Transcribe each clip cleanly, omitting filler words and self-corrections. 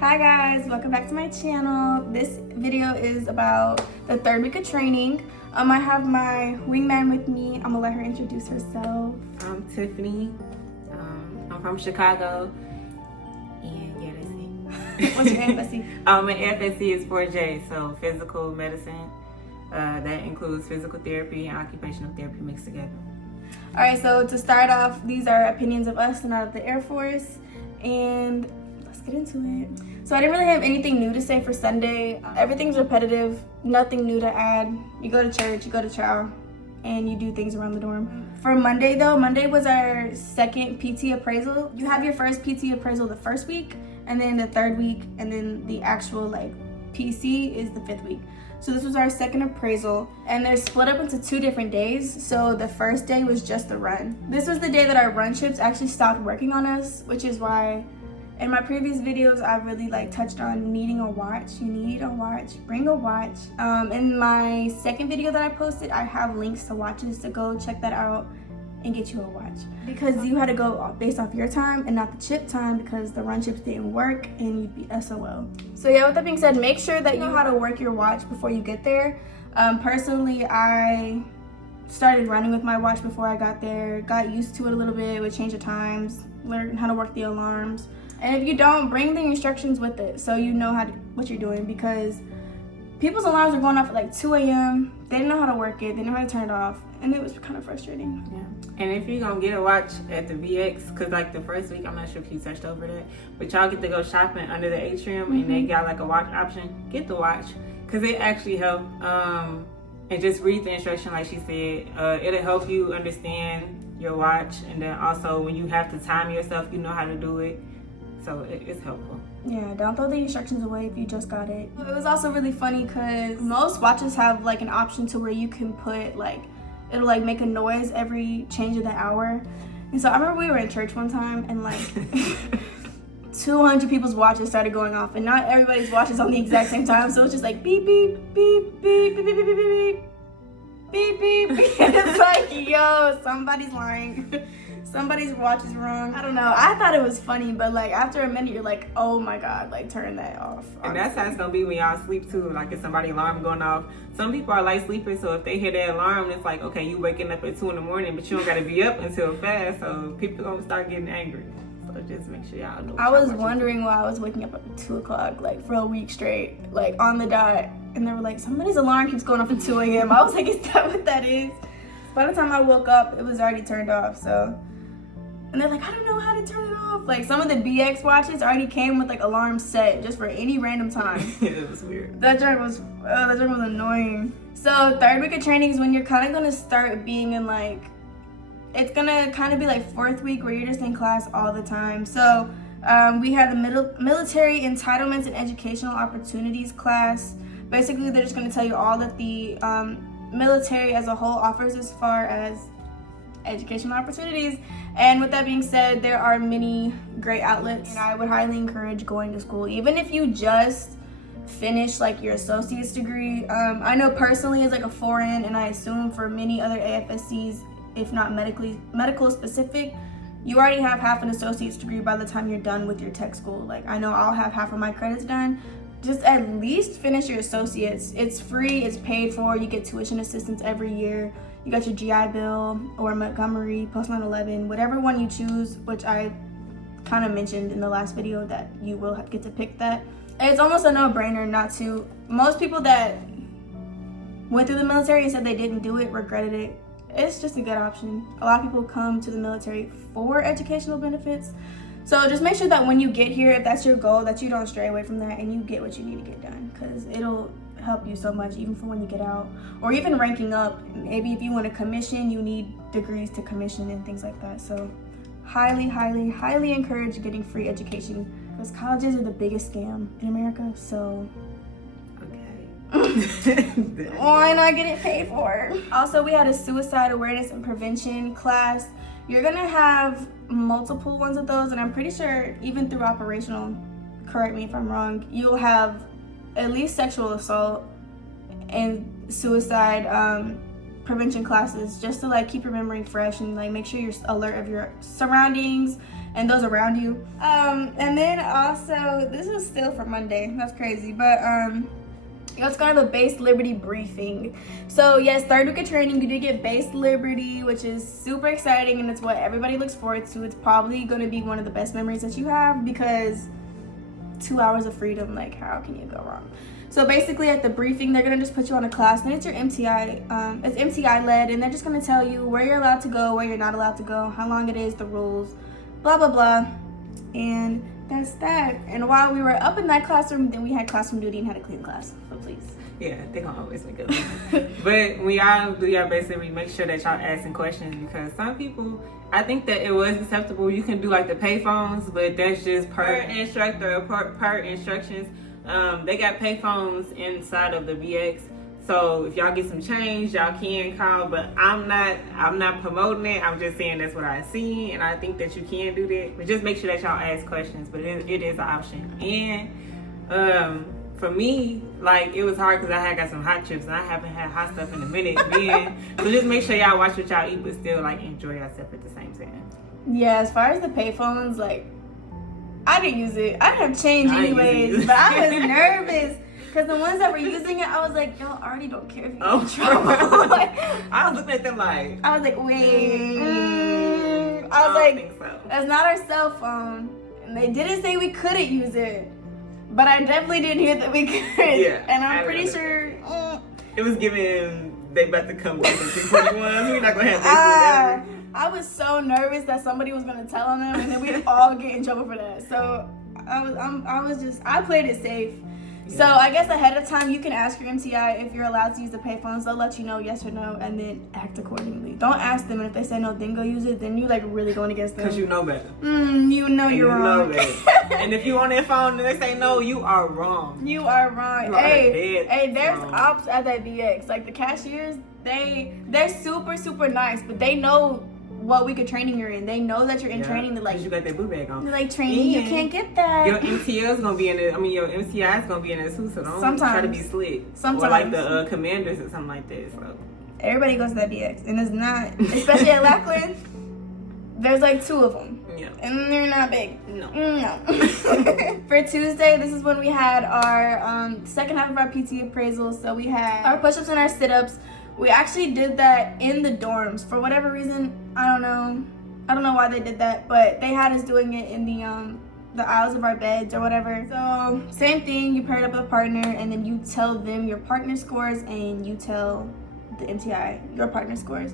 Hi guys, welcome back to my channel. This video is about the third week of training. I have my wingman with me. I'm gonna let her introduce herself. I'm Tiffany. I'm from Chicago. And yeah, that's it. What's your FSC? My FSC is 4J, so physical medicine. That includes physical therapy and occupational therapy mixed together. All right, so to start off, these are opinions of us and out of the Air Force, and let's get into it. So I didn't really have anything new to say for Sunday. Everything's repetitive, nothing new to add. You go to church, you go to chow, and you do things around the dorm. For Monday though, Monday was our second PT appraisal. You have your first PT appraisal the first week, and then the third week, and then the actual PC is the fifth week. So this was our second appraisal, and they're split up into 2 different days. So the first day was just the run. This was the day that our run ships actually stopped working on us, which is why in my previous videos I really touched on needing a watch. You need a watch, bring a watch. In my second video that I posted, I have links to watches, to go check that out and get you a watch, because you had to go based off your time and not the chip time, because the run chips didn't work and you'd be SOL. So yeah, with that being said, make sure that you know how to work your watch before you get there. Personally, I started running with my watch before I got there, got used to it a little bit, would change the times, learn how to work the alarms. And if you don't, bring the instructions with it so you know what you're doing, because people's alarms are going off at 2 a.m. They didn't know how to work it, they didn't know how to turn it off, and it was kind of frustrating. Yeah. And if you're gonna get a watch at the VX, because the first week, I'm not sure if you touched over that, but y'all get to go shopping under the atrium, and they got a watch option. Get the watch, because it actually helped. And just read the instruction like she said. It'll help you understand your watch, and then also when you have to time yourself, you know how to do it. So it's helpful. Yeah, don't throw the instructions away if you just got it. It was also really funny because most watches have an option to where you can put it'll make a noise every change of the hour. And so I remember we were in church one time and 200 people's watches started going off, and not everybody's watch is on the exact same time, so it's just beep beep beep beep beep beep beep beep beep beep beep beep. It's yo, somebody's lying. Somebody's watch is wrong. I don't know. I thought it was funny, but after a minute, you're oh my god, turn that off. Honestly. And that's how it's gonna be when y'all sleep too. If somebody's alarm going off. Some people are light sleepers, so if they hear that alarm, it's okay, you waking up at 2 in the morning, but you don't gotta be up until fast. So people gonna start getting angry. So just make sure y'all know. I was wondering why I was waking up at 2 o'clock, for a week straight, on the dot, and they were somebody's alarm keeps going off at 2 a.m. I was is that what that is? By the time I woke up, it was already turned off. So. And they're I don't know how to turn it off. Some of the BX watches already came with alarms set just for any random time. It was weird. That joke was annoying. So third week of training is when you're kind of gonna start being in it's gonna kind of be 4th week where you're just in class all the time. So we had the military entitlements and educational opportunities class. Basically, they're just gonna tell you all that the military as a whole offers as far as educational opportunities. And with that being said, there are many great outlets, and I would highly encourage going to school, even if you just finish your associate's degree. I know personally it's a 4N, and I assume for many other AFSCs, if not medical specific, you already have half an associate's degree by the time you're done with your tech school. I know I'll have half of my credits done. Just at least finish your associates. It's free, it's paid for, you get tuition assistance every year. You got your GI Bill or Montgomery, post 9/11, whatever one you choose, which I kind of mentioned in the last video that you will get to pick that. And it's almost a no-brainer not to. Most people that went through the military and said they didn't do it regretted it. It's just a good option. A lot of people come to the military for educational benefits. So just make sure that when you get here, if that's your goal, that you don't stray away from that and you get what you need to get done, because it'll help you so much even for when you get out, or even ranking up. Maybe if you want to commission, you need degrees to commission and things like that. So highly encourage getting free education, because colleges are the biggest scam in America. So why not get it paid for? Also, we had a suicide awareness and prevention class. You're gonna have multiple ones of those, and I'm pretty sure even through operational, correct me if I'm wrong, you'll have at least sexual assault and suicide prevention classes just to like keep your memory fresh and like make sure you're alert of your surroundings and those around you. And then also, this is still for Monday. That's crazy, but it's gonna have a base liberty briefing. So yes, third week of training, you do get base liberty, which is super exciting, and it's what everybody looks forward to. It's probably gonna be one of the best memories that you have, because 2 hours of freedom, like how can you go wrong? So basically at the briefing, they're gonna just put you on a class, and it's your MTI, it's MTI led, and they're just gonna tell you where you're allowed to go, where you're not allowed to go, how long it is, the rules, blah, blah, blah. And that's that. And while we were up in that classroom, then we had classroom duty and had a clean class. So please. Yeah, they gonna always make it. But when y'all do y'all basically make sure that y'all asking questions, because some people, I think that it was acceptable. You can do like the pay phones, but that's just per instructor or per instructions. They got pay phones inside of the BX. So if y'all get some change, y'all can call, but I'm not promoting it. I'm just saying that's what I see, and I think that you can do that. But just make sure that y'all ask questions, but it is an option. And for me, like, it was hard because I got some hot chips, and I haven't had hot stuff in a minute. So just make sure y'all watch what y'all eat, but still like enjoy yourself at the same time. Yeah, as far as the payphones, like, I didn't use it. I didn't have change anyways, but I was nervous. Because the ones that were using it, I was like, y'all already don't care if you get in trouble. Like, I was looking at them like... I was like, wait. I was like, think so. That's not our cell phone. And they didn't say we couldn't use it. But I definitely didn't hear that we could. Yeah. And I'm pretty sure... It was giving, they about to come with some 241s. We're not going to have this I was so nervous that somebody was going to tell on them, and then we'd all get in trouble for that. So I played it safe. So I guess ahead of time, you can ask your MTI if you're allowed to use the payphones. They'll let you know yes or no, and then act accordingly. Don't ask them, and if they say no, then go use it. Then you like really going against them. Because you know better. You know you're wrong. And if you on their phone and they say no, you are wrong. You are wrong. You are hey, there's wrong. ops at that BX. Like the cashiers, they're super, super nice, but they know what week of training you're in. They know that you're in training. They're like, you got that boot bag on. They're like, training, you can't get that. Your MTL's gonna be in it. I mean, your MTI's gonna be in it too. So don't try to be slick. Sometimes. Or like the commanders or something like that. So everybody goes to that BX, and it's not, especially at Lackland. There's like 2 of them. Yeah. And they're not big. No. For Tuesday, this is when we had our second half of our PT appraisal. So we had our push-ups and our sit-ups. We actually did that in the dorms. For whatever reason, I don't know why they did that, but they had us doing it in the aisles of our beds or whatever. So same thing, you paired up with a partner, and then you tell them your partner scores, and you tell the MTI your partner scores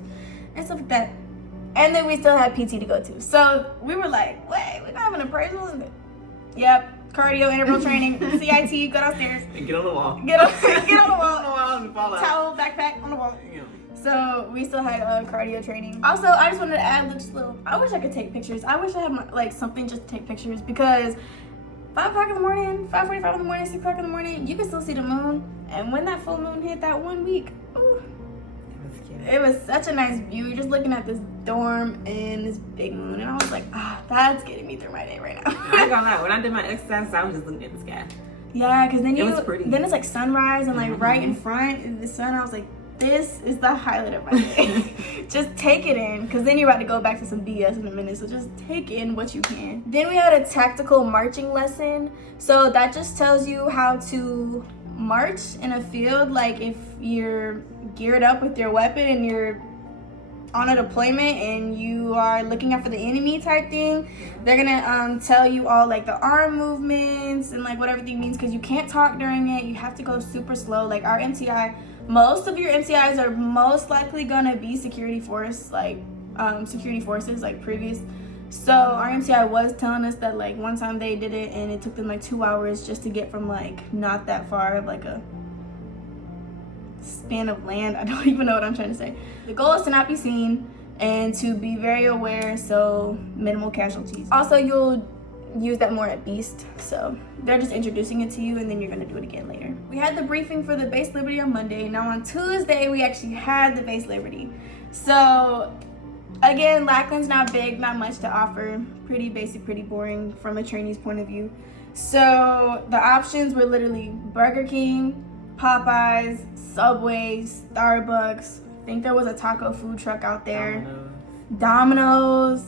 and stuff like that. And then we still had PT to go to. So we were like, wait, we're gonna have an appraisal? Yep, cardio, interval training, CIT, go downstairs. And get on the wall. Get on the wall. And fall out. Towel, backpack, on the wall. Yeah. So we still had cardio training. Also, I just wanted to add just a little, I wish I could take pictures. I wish I had something just to take pictures, because 5 o'clock in the morning, 5:45 in the morning, 6 o'clock in the morning, you can still see the moon. And when that full moon hit that 1 week, ooh, it was such a nice view. You're just looking at this dorm and this big moon, and I was like, that's getting me through my day right now. I ain't gonna lie, when I did my exercise, I was just looking at the sky. Yeah, because then then it's like sunrise and like right in front of the sun. I was like, this is the highlight of my day. Just take it in, because then you're about to go back to some BS in a minute, so just take in what you can. Then we had a tactical marching lesson. So that just tells you how to march in a field, like if you're geared up with your weapon and you're on a deployment and you are looking out for the enemy type thing. They're gonna tell you all like the arm movements and like what everything means, because you can't talk during it. You have to go super slow. Like our MTI, most of your MTIs are most likely gonna be security forces like previous. So our MTI was telling us that like one time they did it and it took them like 2 hours just to get from like not that far of like a span of land. I don't even know what I'm trying to say. The goal is to not be seen and to be very aware, so minimal casualties. Also, you'll use that more at Beast, so they're just introducing it to you and then you're gonna do it again later. We had the briefing for the base Liberty on Monday. Now on Tuesday, we actually had the base Liberty. So again, Lackland's not big, not much to offer. Pretty basic, pretty boring from a trainee's point of view. So the options were literally Burger King, Popeyes, Subway, Starbucks, think there was a taco food truck out there. Domino's.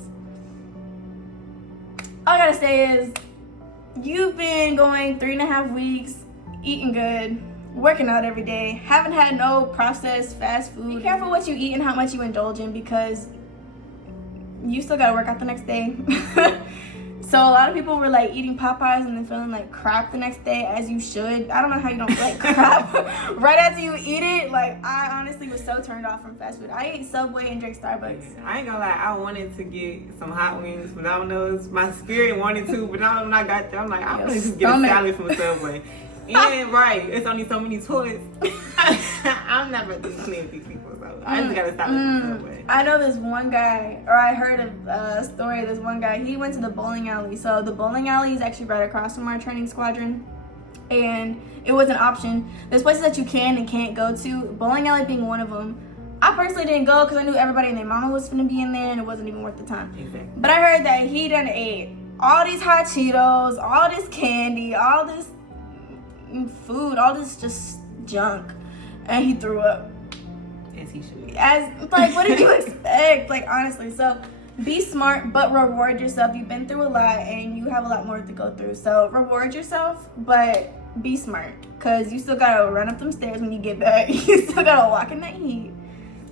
All I gotta say is, you've been going 3.5 weeks, eating good, working out every day, haven't had no processed fast food. Be careful what you eat and how much you indulge in, because you still gotta work out the next day. So a lot of people were like eating Popeyes and then feeling like crap the next day, as you should. I don't know how you don't feel like crap right after you eat it. Like, I honestly was so turned off from fast food. I ate Subway and drank Starbucks. I ain't gonna lie, I wanted to get some hot wings from Domino's. My spirit wanted to, but now when I got there, I'm like, I'm gonna just get a salad from Subway. And right, it's only so many toilets. I'm never clean these people, so I just gotta stop it from Subway. I know this one guy, or I heard a story of this one guy. He went to the bowling alley. So the bowling alley is actually right across from our training squadron, and it was an option. There's places that you can and can't go to, bowling alley being one of them. I personally didn't go because I knew everybody and their mama was gonna be in there, and it wasn't even worth the time. Exactly. But I heard that he done ate all these hot Cheetos, all this candy, all this food, all this just junk, and he threw up. As he should. As like, what did you expect? Like, honestly. So be smart, but reward yourself. You've been through a lot and you have a lot more to go through, so reward yourself, but be smart, because you still gotta run up them stairs when you get back. You still gotta walk in that heat.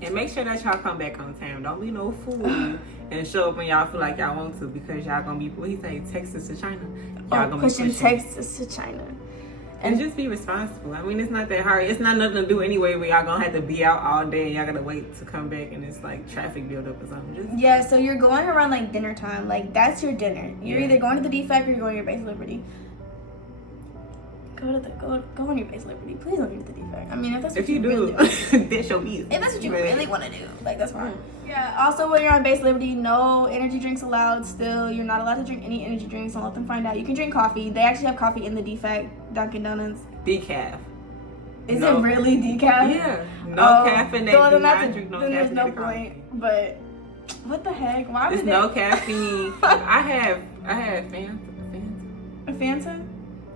And make sure that y'all come back on time. Don't be no fool and show up when y'all feel like y'all want to, because y'all gonna be, what he say, Texas to China. Y'all gonna pushing be pushing Texas to China. And just be responsible. I mean, it's not that hard. It's not nothing to do anyway where y'all gonna have to be out all day and y'all gotta wait to come back and it's like traffic build up or something. Yeah, so you're going around like dinner time. Like, that's your dinner. You're either going to the defect or you're going to your base Liberty. Go on your base Liberty. Please don't go to the defect. I mean, if that's what you really do, that's your business. If that's what you really want to do, like, that's fine. Yeah, also when you're on base Liberty, no energy drinks allowed still. You're not allowed to drink any energy drinks. Don't let them find out. You can drink coffee. They actually have coffee in the defect, Dunkin' Donuts. Decaf. Is it really decaf? Yeah. No caffeine. So do not drink no then there's no point. Coffee. But what the heck? Why would there's no caffeine. I have Fanta. A Fanta?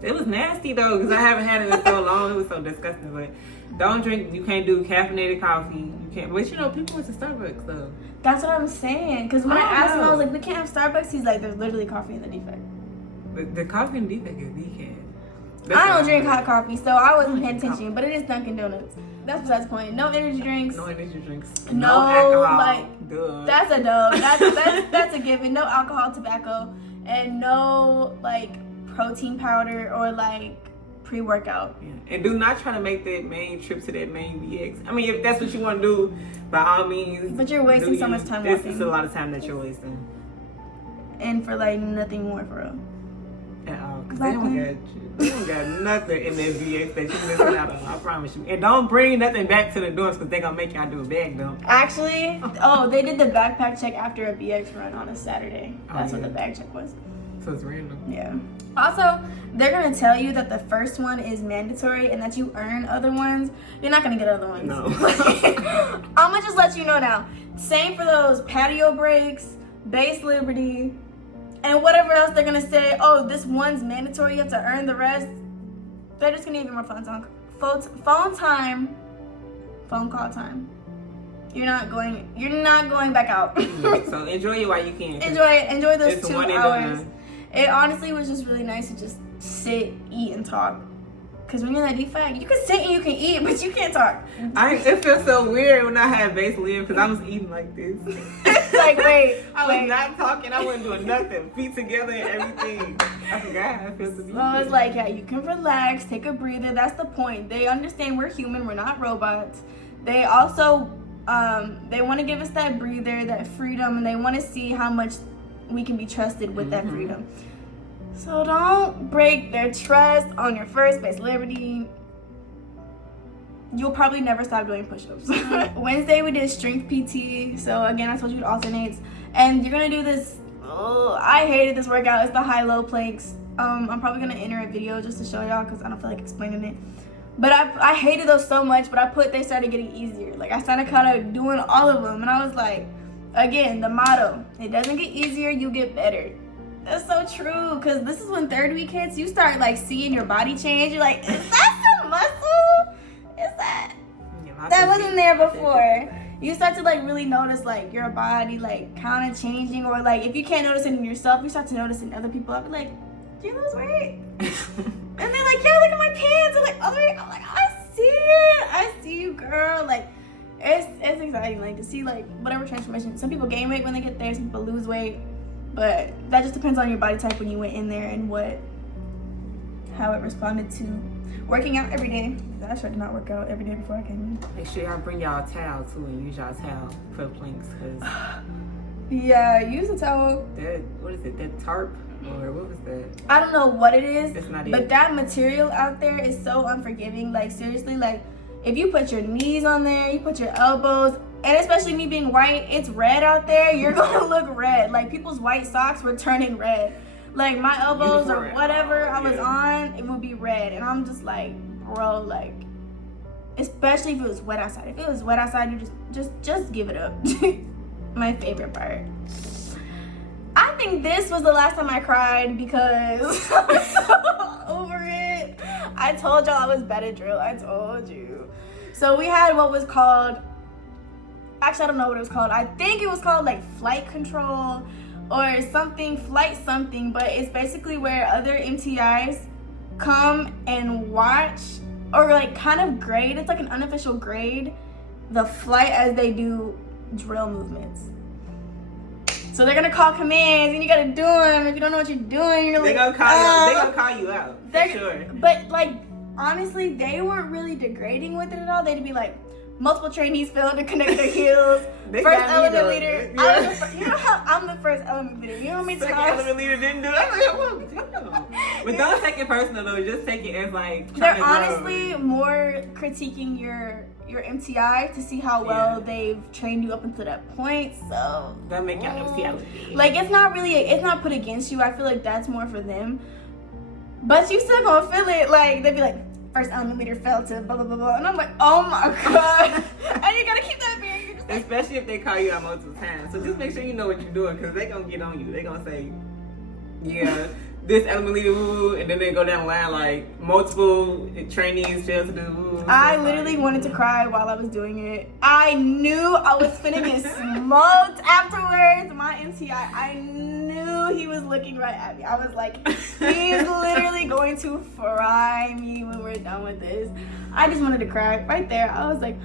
It was nasty though, because I haven't had it in so long. It was so disgusting. But don't drink. You can't do caffeinated coffee. You can't. But you know, people went to Starbucks though. That's what I'm saying. Because when I asked him, I was like, "We can't have Starbucks." He's like, "There's literally coffee in the defect." But the coffee in the defect is decaf. I don't drink hot coffee, so I wasn't paying attention. But it is Dunkin' Donuts. That's besides the point. No energy drinks. No energy drinks. No alcohol. like. Duh. That's a dub. That's a given. No alcohol, tobacco, and no like protein powder or like pre-workout. Yeah. And do not try to make that main trip to that main VX. I mean, if that's what you want to do, by all means. But you're wasting so much time walking. It's a lot of time that you're wasting. And for like nothing more for real. At all. Because they don't got nothing in that VX that you're missing out on. I promise you. And don't bring nothing back to the doors, because they're going to make y'all do a bag dump. Actually, they did the backpack check after a BX run on a Saturday. That's what the bag check was. So it's random. Yeah. Also, they're going to tell you that the first one is mandatory and that you earn other ones. You're not going to get other ones. No. I'm going to just let you know now. Same for those patio breaks, base Liberty, and whatever else they're going to say. Oh, this one's mandatory. You have to earn the rest. They're just going to give you more phone call time. You're not going back out. So enjoy it while you can. Enjoy those 2 hours. It honestly was just really nice to just sit, eat, and talk. Because when you're in that defect, you can sit and you can eat, but you can't talk. It feels so weird when I had base live, because I was eating like this. It's like, wait. I was not talking. I wasn't doing nothing. Feet together and everything. I forgot how it feels to be. So it's like, yeah, you can relax, take a breather. That's the point. They understand we're human. We're not robots. They also, they want to give us that breather, that freedom, and they want to see how much we can be trusted with that freedom. So don't break their trust on your first base Liberty. You'll probably never stop doing push-ups. Wednesday we did strength PT. So again, I told you it alternates. And you're gonna do this. Oh, I hated this workout. It's the high-low planks. I'm probably gonna enter a video just to show y'all, because I don't feel like explaining it. But I hated those so much. But they started getting easier. Like, I started kind of doing all of them, and I was like, again, the motto: it doesn't get easier, you get better. That's so true, because this is when third week hits. You start like seeing your body change. You're like, is that some muscle? Is that? Yeah, that wasn't there before. you start to like really notice like your body like kind of changing, or like if you can't notice it in yourself, you start to notice it in other people. I'll be like, do you lose weight? And they're like, yeah, look at my pants. I'm like, oh, I'm like, I see it. I see you, girl. Like, it's exciting, like to see like whatever transformation. Some people gain weight when they get there, some people lose weight, but that just depends on your body type when you went in there and how it responded to working out every day. I should not work out every day before I came in. Make sure y'all bring y'all a towel too and use y'all towel for planks, cause yeah, use a towel. What is it? That tarp or what was that? I don't know what it is. That's not it. But that material out there is so unforgiving. Like seriously, like if you put your knees on there, you put your elbows, and especially me being white, it's red out there. You're gonna look red. Like people's white socks were turning red. Like my elbows or whatever I was on, it would be red, and I'm just like, bro, like, especially if it was wet outside. If it was wet outside, you just give it up. My favorite part. I think this was the last time I cried because I was so over it. I told y'all I was better drill. I told you. So we had what was called, actually I don't know what it was called. I think it was called like flight control or something, flight something, but it's basically where other MTIs come and watch or like kind of grade, it's like an unofficial grade, the flight as they do drill movements. So they're gonna call commands and you gotta do them. If you don't know what you're doing, you're like, they gonna call you out, for sure. But like, honestly, they weren't really degrading with it at all. They'd be like, multiple trainees failed to connect their heels. First element leader. Yeah. You know how I'm the first element leader. You know how many times? Second element leader didn't do that. But don't take it personal though. Just take it as like. They're honestly more critiquing your MTI to see how well they've trained you up until that point. So that make y'all MTI. Like it's not put against you. I feel like that's more for them. But you still gonna feel it. Like they'd be like, first element leader fell to blah blah blah blah, and I'm like, oh my god. And you gotta keep that being. Like, especially if they call you out multiple times. So just make sure you know what you're doing, because they gonna get on you. They gonna say, yeah, this element leader, woo, and then they go down the line like multiple trainees failed to do. Woo, I literally wanted to cry while I was doing it. I knew I was finna get smoked afterwards. My MTI, I knew he was looking right at me. I was like, he's literally going to fry me when we're done with this. I just wanted to cry right there. I was like,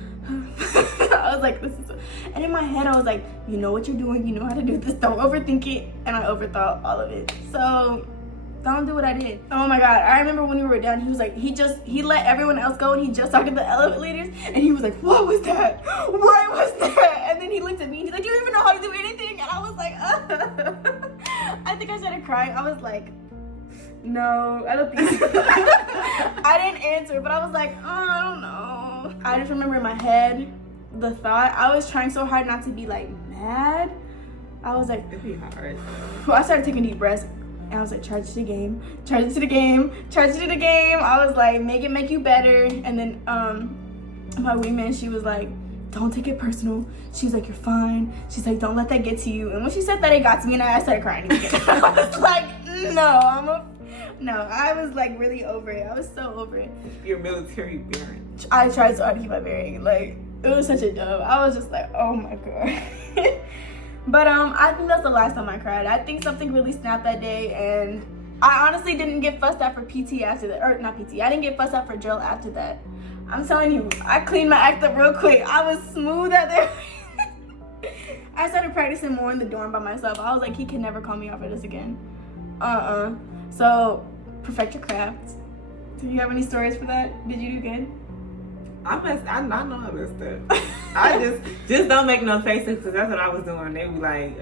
this is. And in my head, I was like, you know what you're doing. You know how to do this. Don't overthink it. And I overthought all of it. So don't do what I did. Oh my god, I remember when we were done, he was like, he let everyone else go and he just talked to the element leaders and he was like, what was that? What was that? And then he looked at me and he's like, do you even know how to do anything? And I was like, I think I started crying. I was like, no, I don't think so. I didn't answer, but I was like, oh, I don't know. I just remember in my head, the thought, I was trying so hard not to be like mad. I was like, it'd be hard. I started taking deep breaths. And I was like, charge to the game, charge it to the game, charge it to the game. I was like, make you better. And then my wingman, she was like, don't take it personal. She was like, you're fine. She's like, don't let that get to you. And when she said that, it got to me and I started crying again. I was like, no, I was like really over it. I was so over it. Your military bearing. I tried so hard to keep my bearing. Like, it was such a dub. I was just like, oh my god. But I think that's the last time I cried. I think something really snapped that day, and I honestly didn't get fussed out for PT after that, or not PT. I didn't get fussed out for drill after that. I'm telling you, I cleaned my act up real quick. I was smooth out there. I started practicing more in the dorm by myself. I was like, he can never call me out for this again. So perfect your craft. Do you have any stories for that? Did you do good? I know I messed up. I just don't make no faces, because that's what I was doing. They were like,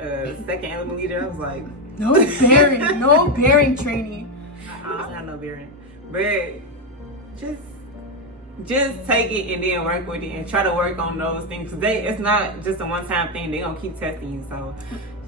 second element leader. I was like, no bearing, no bearing training. I don't have no bearing. But just take it and then work with it and try to work on those things. Cause it's not just a one-time thing. They're gonna keep testing you. So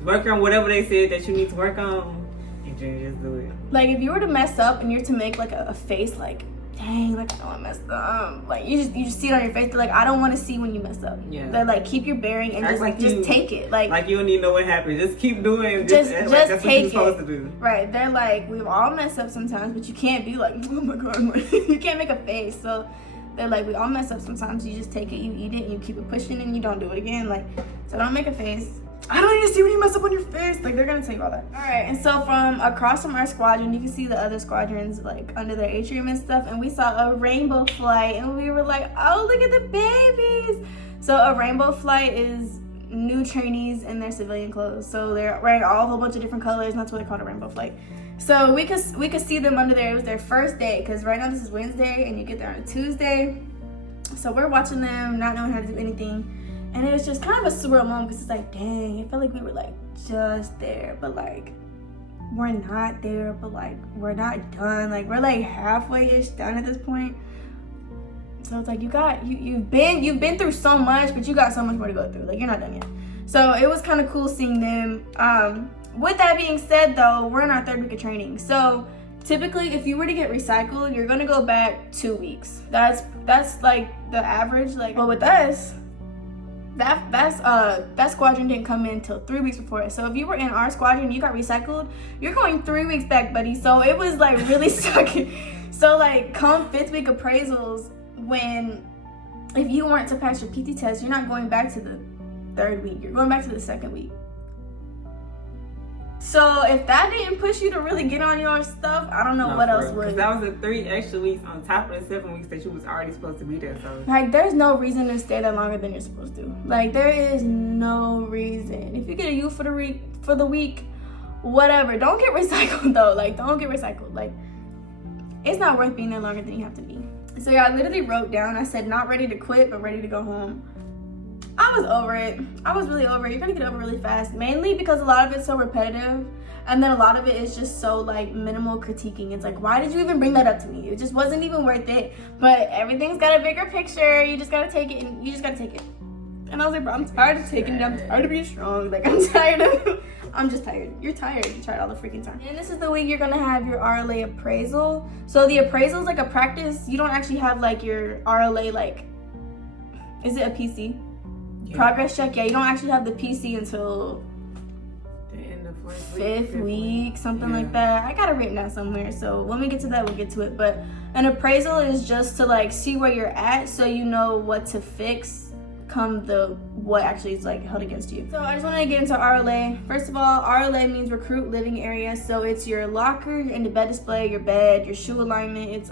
work on whatever they said that you need to work on, and just do it. Like if you were to mess up and you're to make like a face like, dang, like I know I messed up. Like you just see it on your face. They're like, I don't want to see when you mess up. Yeah. They're like, keep your bearing and just take it. Like you don't need to know what happened. Just keep doing. Just that's take what you're supposed to do. Right. They're like, we've all messed up sometimes, but you can't be like, oh my god, you can't make a face. So They're like, we all mess up sometimes. You just take it, you eat it, and you keep it pushing, and you don't do it again. Like, so don't make a face. I don't need to see when you mess up on your face. Like, they're gonna tell you all that. All right, and so from across from our squadron, you can see the other squadrons like under their atrium and stuff, and we saw a rainbow flight, and we were like, oh, look at the babies. So a rainbow flight is new trainees in their civilian clothes. So they're wearing a whole bunch of different colors, and that's what they call a rainbow flight. So we could see them under there. It was their first day, because right now this is Wednesday, and you get there on a Tuesday. So we're watching them, not knowing how to do anything. And it was just kind of a surreal moment, because it's like, dang, it felt like we were like just there, but like we're not there, but like we're not done. Like we're like halfway-ish done at this point. So it's like you've been through so much, but you got so much more to go through. Like you're not done yet. So it was kind of cool seeing them. With that being said, though, we're in our 3rd week of training. So typically, if you were to get recycled, you're gonna go back 2 weeks. That's like the average. Like, but with us, that squadron didn't come in until 3 weeks before us. So if you were in our squadron and you got recycled, you're going 3 weeks back, buddy. So it was like really sucky. So like come 5th week appraisals, if you weren't to pass your PT test, you're not going back to the 3rd week. You're going back to the 2nd week. So if that didn't push you to really get on your stuff, I don't know what else would. That was the 3 extra weeks on top of the 7 weeks that you was already supposed to be there. So like, there's no reason to stay that longer than you're supposed to. Like, there is no reason. If you get a U for the week, whatever. Don't get recycled though. Like, don't get recycled. Like, it's not worth being there longer than you have to be. So yeah, I literally wrote down. I said not ready to quit, but ready to go home. I was over it. I was really over it. You're gonna get over really fast, mainly because a lot of it's so repetitive, and then a lot of it is just so like minimal critiquing. It's like, why did you even bring that up to me? It just wasn't even worth it. But everything's got a bigger picture. You just gotta take it, and you just gotta take it. And I was like, bro, I'm tired of taking it. I'm tired of being strong. Like, I'm just tired. You're tired. You're tired all the freaking time. And this is the week you're gonna have your RLA appraisal. So the appraisal is like a practice. You don't actually have like your RLA, like, is it a PC? Yeah. Progress check? Yeah, you don't actually have the PC until the end of 5th week, something like that. I got it written down somewhere. So when we get to that, we'll get to it. But an appraisal is just to like see where you're at, so you know what to fix come what actually is like held against you. So I just want to get into RLA. First of all, RLA means recruit living area. So it's your locker, your in-the-bed display, your bed, your shoe alignment. It's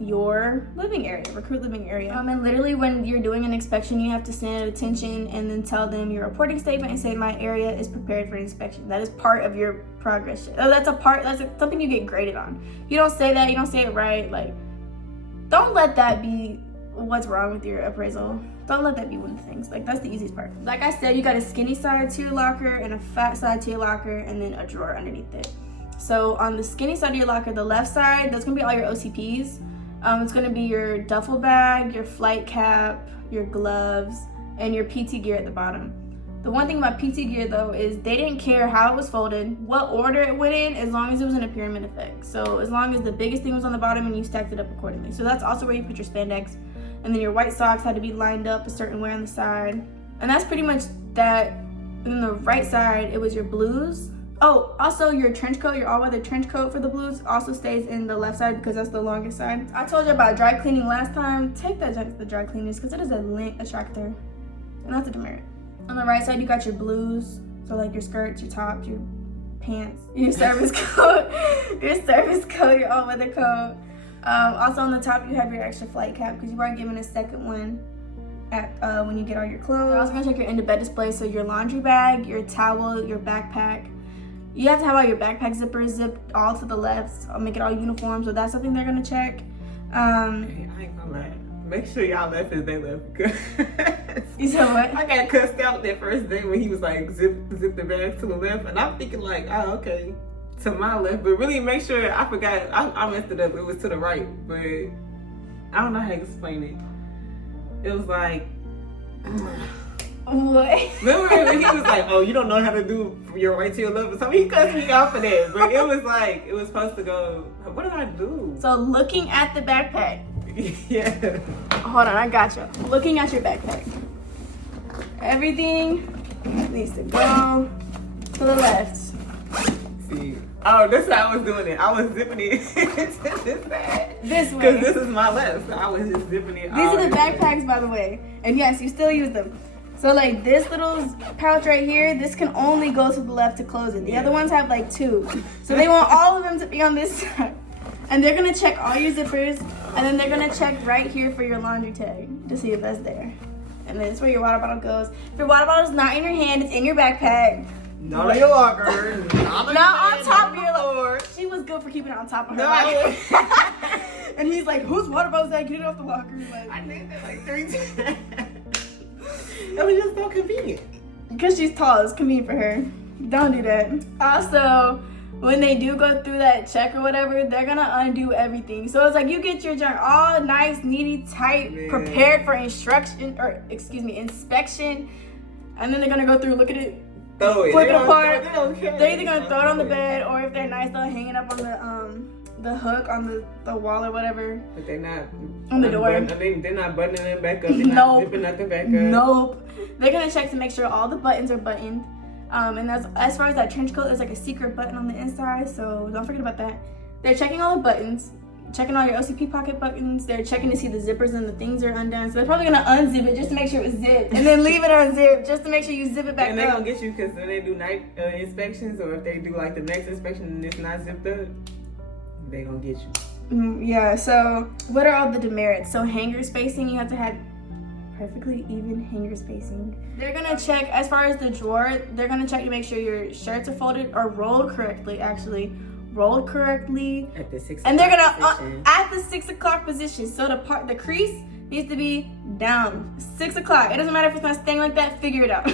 your living area, recruit living area. And literally when you're doing an inspection, you have to stand at attention and then tell them your reporting statement and say my area is prepared for inspection. That is part of your progress check. That's something you get graded on. You don't say that, you don't say it right. Like, don't let that be what's wrong with your appraisal. Don't let that be one of the things. Like, that's the easiest part. Like I said, you got a skinny side to your locker and a fat side to your locker, and then a drawer underneath it. So on the skinny side of your locker, the left side, that's gonna be all your OCPs. It's gonna be your duffel bag, your flight cap, your gloves, and your PT gear at the bottom. The one thing about PT gear though is they didn't care how it was folded, what order it went in, as long as it was in a pyramid effect. So as long as the biggest thing was on the bottom and you stacked it up accordingly. So that's also where you put your spandex. And then your white socks had to be lined up a certain way on the side. And that's pretty much that. And then the right side, it was your blues. Oh, also your trench coat, your all-weather trench coat for the blues also stays in the left side because that's the longest side. I told you about dry cleaning last time. Take that to the dry cleaners because it is a lint attractor. And that's a demerit. On the right side, you got your blues. So like your skirts, your tops, your pants, your service coat, your all-weather coat. Also on the top, you have your extra flight cap because you are given a second one at when you get all your clothes. You're also gonna check your in-the-bed display, so your laundry bag, your towel, your backpack. You have to have all your backpack zippers zipped all to the left. I'll make it all uniform, so that's something they're gonna check. I ain't gonna lie. Make sure y'all left as they left. You said what? I got cussed out that first day when he was like zip the bag to the left, and I'm thinking like, oh okay. To my left, but really make sure I forgot. I messed it up. It was to the right, but I don't know how to explain it. It was like, what? Remember when he was like, "Oh, you don't know how to do from your right to your left," so he cussed me out for that. But it was like it was supposed to go. What did I do? So looking at the backpack. Yeah. Hold on, I got you. Looking at your backpack. Everything needs to go to the left. See, Oh, that's how I was doing it. I was zipping it to this side. This way. Because this is my left, so I was just zipping it. These are the backpacks, by the way. And yes, you still use them. So like this little pouch right here, this can only go to the left to close it. The other ones have like two. So they want all of them to be on this side. And they're gonna check all your zippers, and then they're gonna check right here for your laundry tag to see if that's there. And then it's where your water bottle goes. If your water bottle is not in your hand, it's in your backpack. Not in your locker. Not on top of your locker. She was good for keeping it on top of her. No, and he's like, whose water bottle is that? Get it off the locker. Like, I did that like 3 times. That was just so convenient. Because she's tall, it's convenient for her. Don't do that. Also, when they do go through that check or whatever, they're gonna undo everything. So it's like you get your junk all nice, needy, tight, prepared for inspection, and then they're gonna go through, look at it, flip it apart. They're either gonna throw it on the bed, or if they're nice, they'll hang it up on the hook on the wall or whatever. But they're not on the door. They're not buttoning it back up. They're not zipping nothing back up. Nope. They're gonna check to make sure all the buttons are buttoned. And that's, as far as that trench coat, there's like a secret button on the inside, so don't forget about that. They're checking all the buttons, checking all your OCP pocket buttons. They're checking to see the zippers and the things are undone. So they're probably gonna unzip it just to make sure it's zipped, and then leave it unzipped just to make sure you zip it back and up. they're gonna get you because when they do night inspections, or if they do like the next inspection and it's not zipped up, they're gonna get you. Yeah, so what are all the demerits? So hanger spacing, you have to have perfectly even hanger spacing. They're gonna check, as far as the drawer, they're gonna check to make sure your shirts are folded or rolled correctly, rolled correctly. At the 6 and they're gonna, at the 6 o'clock position. So the crease needs to be down, 6 o'clock. It doesn't matter if it's not staying like that, figure it out.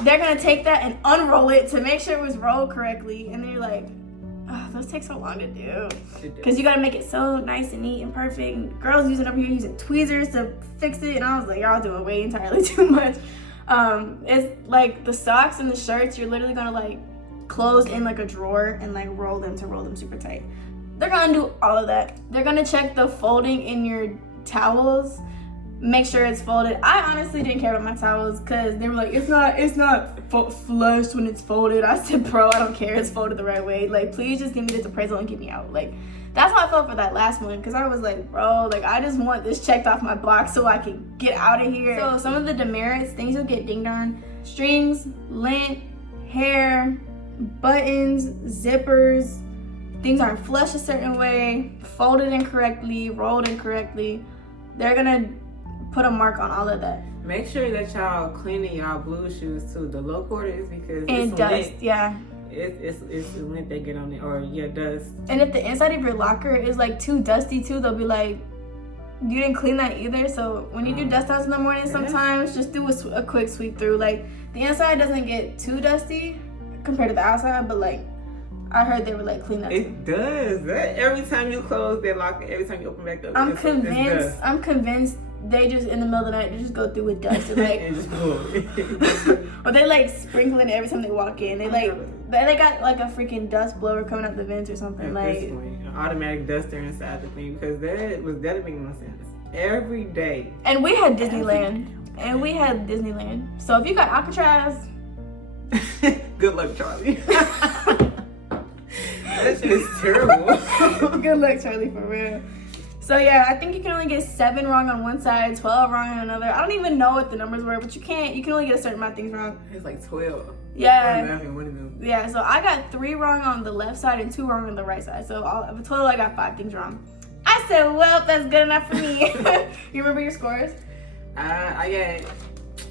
They're gonna take that and unroll it to make sure it was rolled correctly. And then you're like, oh, those take so long to do. Because you gotta make it so nice and neat and perfect. And girls using over here using tweezers to fix it. And I was like, y'all doing way entirely too much. It's like the socks and the shirts, you're literally gonna like close in like a drawer and like roll them super tight. They're gonna do all of that. They're gonna check the folding in your towels, make sure it's folded. I honestly didn't care about my towels because they were like, it's not flush when it's folded. I said, bro, I don't care, it's folded the right way. Like, please just give me this appraisal and get me out. Like, that's how I felt for that last one, because I was like, bro, like, I just want this checked off my box so I can get out of here. So some of the demerits, things you'll get dinged on: strings, lint, hair, buttons, zippers, things aren't flushed a certain way, folded incorrectly, rolled incorrectly. They're gonna put a mark on all of that. Make sure that y'all cleaning y'all blue shoes too. The low quarters, because and dust, lint. yeah. It's the lint they get on it, or dust. And if the inside of your locker is like too dusty too, they'll be like, you didn't clean that either. So when you do dust outs in the morning, sometimes just do a quick sweep through. Like, the inside doesn't get too dusty compared to the outside, but like, I heard they were like clean that too. It does. Every time you close that locker, every time you open back up, I'm convinced they just, in the middle of the night, they just go through with dust and like, and just or they like sprinkle it every time they walk in. They got like a freaking dust blower coming out the vents or something. At like this point, an automatic duster inside the thing, because that didn't make no sense. Every day. And we had Disneyland. So if you got Alcatraz, good luck, Charlie. That shit is terrible. Good luck, Charlie, for real. So yeah, I think you can only get 7 wrong on one side, 12 wrong on another. I don't even know what the numbers were, but you can only get a certain amount of things wrong. It's like 12. Yeah. One of them. Yeah, so I got 3 wrong on the left side and 2 wrong on the right side. So of a total, I got 5 things wrong. I said, well, that's good enough for me. You remember your scores? I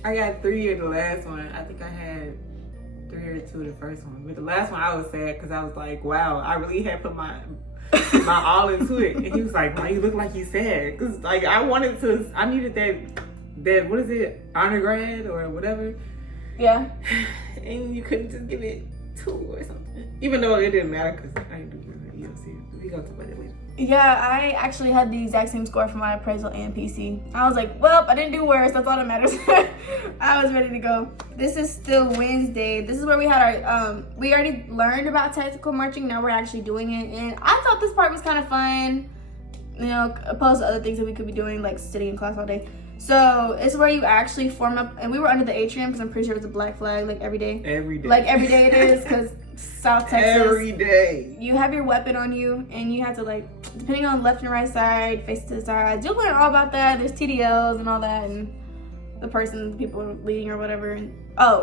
got 3 in the last one. I think I had 3 or 2 the first one. But the last one I was sad because I was like, wow, I really had put my all into it. And he was like, why you look like you sad? Because like I needed that what is it, honor grad or whatever. Yeah. And you couldn't just give it 2 or something. Even though it didn't matter because I didn't do good. You know, see, we gonna talk about that later. Yeah, I actually had the exact same score for my appraisal and PC. I was like, well, I didn't do worse. That's all that matters. I was ready to go. This is still Wednesday. This is where we had our, we already learned about tactical marching. Now we're actually doing it. And I thought this part was kind of fun. you know, opposed to other things that we could be doing, like sitting in class all day. So it's where you actually form up, and we were under the atrium because I'm pretty sure it was a black flag, like every day. Every day. Like every day it is, because South Texas. Every day. You have your weapon on you, and you have to, like, depending on left and right side, face to the side. You'll learn all about that. There's TDLs and all that, and the people leading or whatever. And,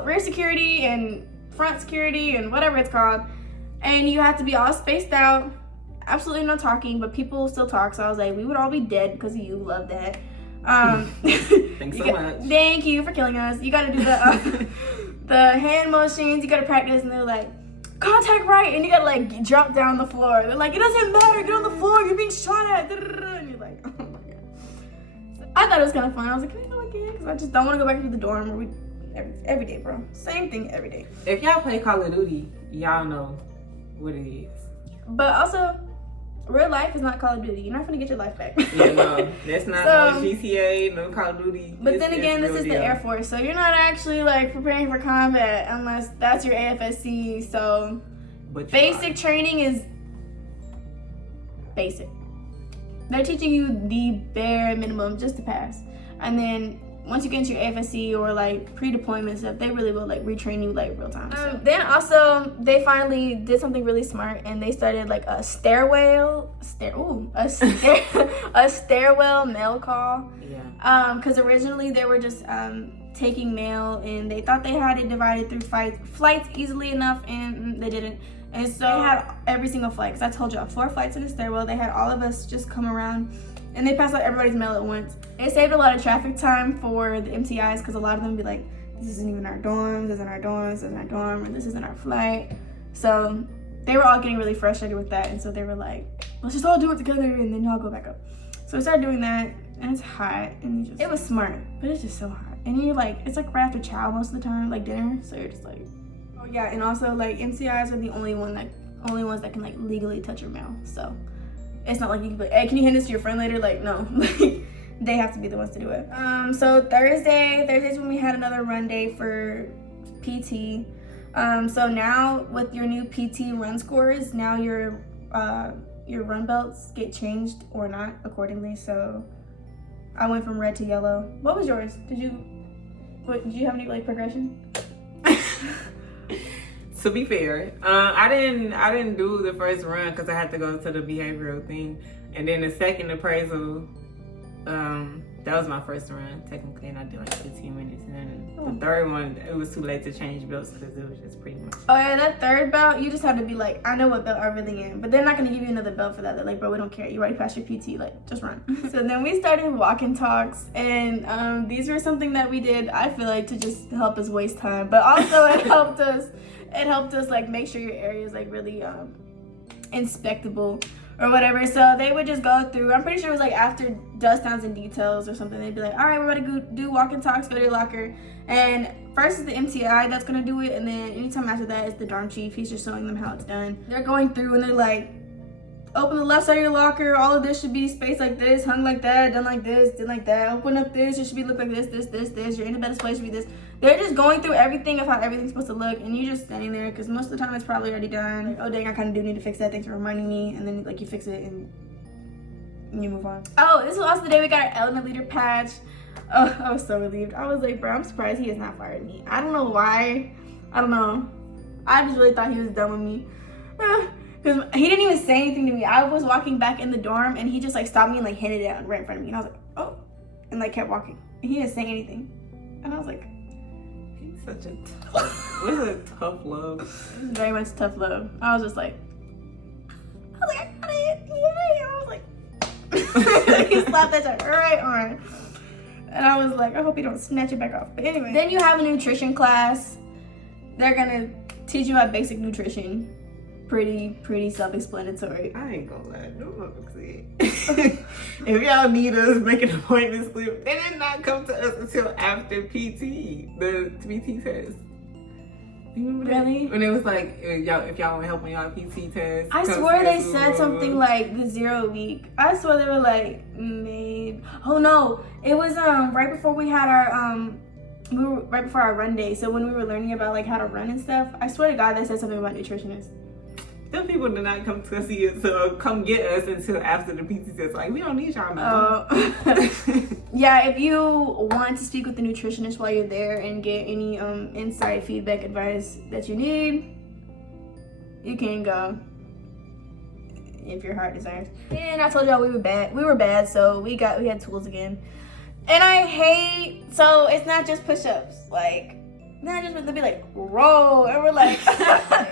rear security and front security and whatever it's called. And you have to be all spaced out. Absolutely no talking, but people still talk. So I was like, we would all be dead because of you. Love that. Thanks so much. Thank you for killing us. You got to do the hand motions. You got to practice, and they're like, contact right, and you got to like drop down the floor. They're like, it doesn't matter. Get on the floor. You're being shot at. And you're like, oh my god. So I thought it was kind of fun. I was like, can we go again? Because I just don't want to go back to the dorm where every day, bro. Same thing every day. If y'all play Call of Duty, y'all know what it is. But also, real life is not Call of Duty. You're not gonna get your life back. Yeah, no, that's not no GTA, no Call of Duty. But then again, this is the Air Force, so you're not actually like preparing for combat unless that's your AFSC. So basic training is basic. They're teaching you the bare minimum just to pass, and then once you get into your AFSC or like pre-deployment stuff, they really will like retrain you like real time. Then also they finally did something really smart, and they started like a stairwell mail call. Yeah. Because originally they were just taking mail, and they thought they had it divided through flights easily enough, and they didn't. And so they had every single flight. Because I told y'all 4 flights in the stairwell. They had all of us just come around, and they passed out everybody's mail at once. It saved a lot of traffic time for the MTIs, because a lot of them would be like, this isn't even our dorm, this isn't our dorm, this isn't our dorm, or this isn't our flight. So they were all getting really frustrated with that, and so they were like, let's just all do it together, and then y'all go back up. So we started doing that, and it's hot, and it was smart, but it's just so hot. And you're like, it's like right after chow most of the time, like dinner, so you're just like, oh yeah. And also like MTIs are the only ones that can like legally touch your mail. So it's not like you can be like, hey, can you hand this to your friend later? Like, no. Like, they have to be the ones to do it. So Thursday's when we had another run day for PT. So now with your new PT run scores, now your run belts get changed or not accordingly. So I went from red to yellow. What was yours? Did you have any like progression? To be fair, I didn't do the first run because I had to go to the behavioral thing, and then the second appraisal, that was my first run technically, and I did like 15 minutes, and then the third one, it was too late to change belts because it was just pretty much. Oh yeah, that third belt, you just have to be like, I know what belt I really am, but they're not gonna give you another belt for that. They're like, bro, we don't care. You already passed your PT, like just run. So then we started walking talks, and these were something that we did, I feel like, to just help us waste time, but also it helped us like make sure your area is like really inspectable or whatever. So they would just go through, I'm pretty sure it was like after dust downs and details or something, they'd be like, all right, we're gonna go do walk-in talks, go to your locker. And first is the MTI that's gonna do it, and then anytime after that is the dorm chief. He's just showing them how it's done. They're going through and they're like, open the left side of your locker, all of this should be spaced like this, hung like that, done like this, done like that. Open up this, it should be look like this, this. Your independent display should be this. They're just going through everything of how everything's supposed to look, and you're just standing there because most of the time it's probably already done. Like, oh dang, I kind of do need to fix that. Thanks for reminding me. And then like you fix it and you move on. Oh, this was also the day we got our element leader patch. Oh, I was so relieved. I was like, bro, I'm surprised he has not fired me. I don't know why. I don't know. I just really thought he was done with me. Because he didn't even say anything to me. I was walking back in the dorm, and he just like stopped me and like handed it out right in front of me. And I was like, oh, and like kept walking. And he didn't say anything. And I was like, he's such a tough love. Very much tough love. I was just like, I got it, yay! I was like, he slapped that shit right on. And I was like, I hope you don't snatch it back off. But anyway, then you have a nutrition class. They're gonna teach you about basic nutrition. Pretty self-explanatory. I ain't gonna lie, no motherfucker said. If y'all need us, make an appointment slip. They did not come to us until after PT, the PT test. You remember that? Really? When it was like, if y'all want help on y'all PT test. I swear they said something like the 0 week. I swear they were like, maybe. Oh no, it was right before we had our right before our run day. So when we were learning about like how to run and stuff, I swear to God they said something about nutritionists. them people did not come to see us, so come get us until after the PT test. Like, we don't need y'all now. Yeah, if you want to speak with the nutritionist while you're there and get any insight, feedback, advice that you need, you can go. If your heart desires. And I told y'all we were bad, so we had tools again. And I hate, so it's not just push-ups, like, not just they'll be like, roll, and we're like,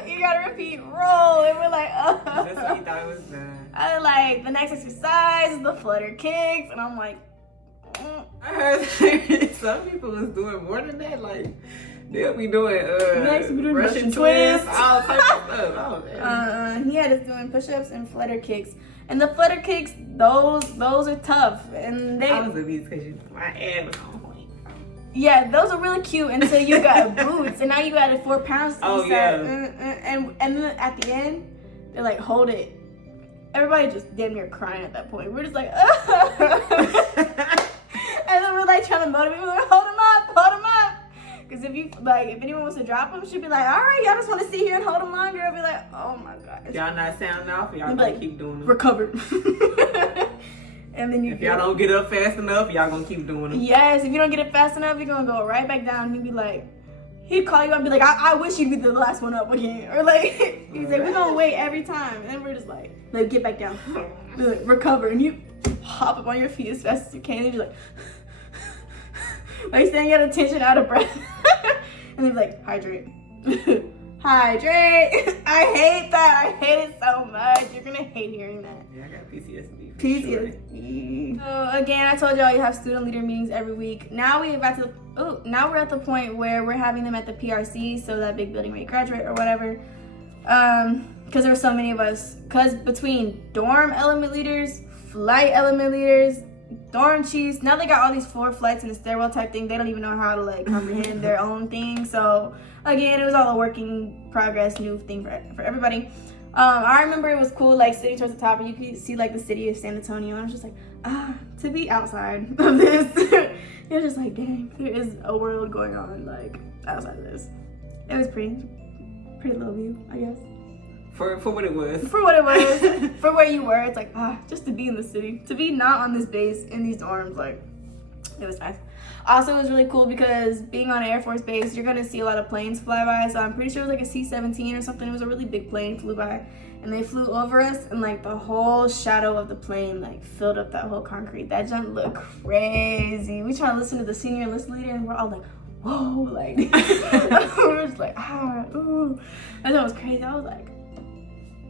you gotta repeat, roll, and we're like, oh. That's what you thought it was done. I like, the next exercise is the flutter kicks, and I'm like, I heard some people was doing more than that, like, they'll be doing Russian twists, all types of stuff. Oh, man. He had us doing push-ups and flutter kicks. And the flutter kicks, those are tough. And I was amused because my ass was on point. Yeah, those are really cute until you got boots. And now you added 4 pounds to oh, yeah. And then at the end, they're like, hold it. Everybody just damn near crying at that point. We're just like, and then we're like trying to motivate. We're like, hold him up. Because if anyone wants to drop him, she'd be like, all right, y'all just want to sit here and hold him longer. I'll be like, oh my gosh. Y'all not sounding off, y'all gonna keep doing them. Recovered. And then if y'all don't get up fast enough, y'all gonna keep doing them. Yes, if you don't get it fast enough, you're gonna go right back down. He'd be like, he'd call you up and be like, I wish you'd be the last one up again. Or like, he's like, we're gonna wait every time. And then we're just like get back down. Like, recover. And you hop up on your feet as fast as you can. And you're like standing at attention, out of breath. And they're like, hydrate. Hydrate. I hate that. I hate it so much. You're gonna hate hearing that. Yeah, I got PTSD. PTSD. So again, I told y'all you have student leader meetings every week. Now we're at the point where we're having them at the PRC, so that big building where you graduate or whatever. Because there were so many of us. Because between dorm element leaders, flight element leaders, dorm chiefs, now they got all these 4 flights in the stairwell type thing. They don't even know how to like comprehend their own thing. So again, it was all a working progress, new thing for everybody. I remember it was cool, like sitting towards the top and you could see like the city of San Antonio. And I was just like, to be outside of this. It was just like, dang, there is a world going on like outside of this. It was pretty little view, I guess. For what it was. For what it was. For where you were. It's like, just to be in the city. To be not on this base, in these dorms, like, it was nice. Also, it was really cool because being on an Air Force base, you're going to see a lot of planes fly by. So I'm pretty sure it was like a C-17 or something. It was a really big plane flew by. And they flew over us, and like the whole shadow of the plane like filled up that whole concrete. That jump looked crazy. We try to listen to the senior list leader, and we're all like, whoa, like, we're just like, ooh. That jump was crazy. I was like,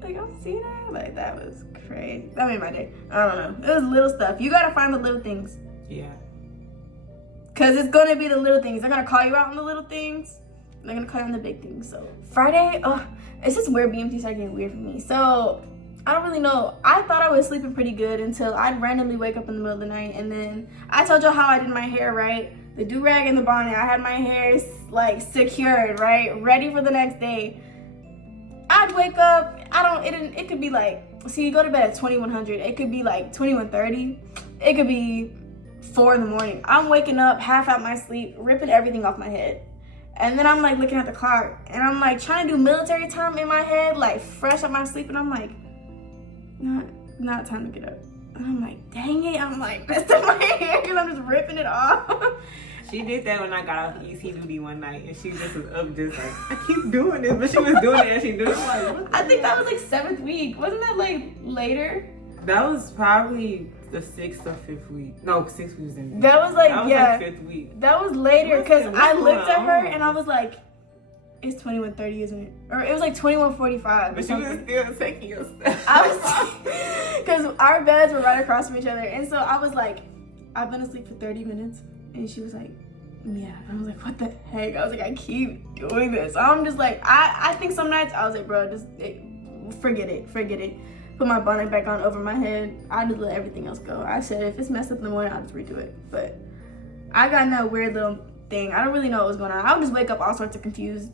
y'all see that? Like, that was crazy. That made my day. I don't know. It was little stuff. You gotta find the little things. Yeah. Because it's gonna be the little things. They're gonna call you out on the little things. They're gonna call you on the big things. So Friday, it's just where BMT started getting weird for me. So I don't really know. I thought I was sleeping pretty good until I'd randomly wake up in the middle of the night. And then I told y'all how I did my hair, right? The do-rag and the bonnet. I had my hair like secured, right? Ready for the next day. I'd wake up, it could be like, see, you go to bed at 2100, it could be like 2130, it could be 4 in the morning. I'm waking up, half out my sleep, ripping everything off my head. And then I'm like looking at the clock, and I'm like trying to do military time in my head, like fresh up my sleep, and I'm like, not time to get up. And I'm like, dang it, I'm like messed up my hair, because I'm just ripping it off. She did that when I got off EC duty one night, and she just was up just like, I keep doing this, but she was doing it and she did it. Like, I think that was like 7th week. Wasn't that like later? That was probably the 6th or 5th week. No, 6th week was in there. That was like, that was yeah. like 5th week. That was later, because I looked at her and I was like, it's 21:30, isn't it? Or it was like 21:45. But she was still taking your stuff. I was, because our beds were right across from each other. And so I was like, I've been asleep for 30 minutes. And she was like, yeah. I was like, what the heck? I was like, I keep doing this. I'm just like, I think some nights I was like, bro, just forget it. Put my bonnet back on over my head. I just let everything else go. I said, if it's messed up in the morning, I'll just redo it. But I got in that weird little thing. I don't really know what was going on. I would just wake up all sorts of confused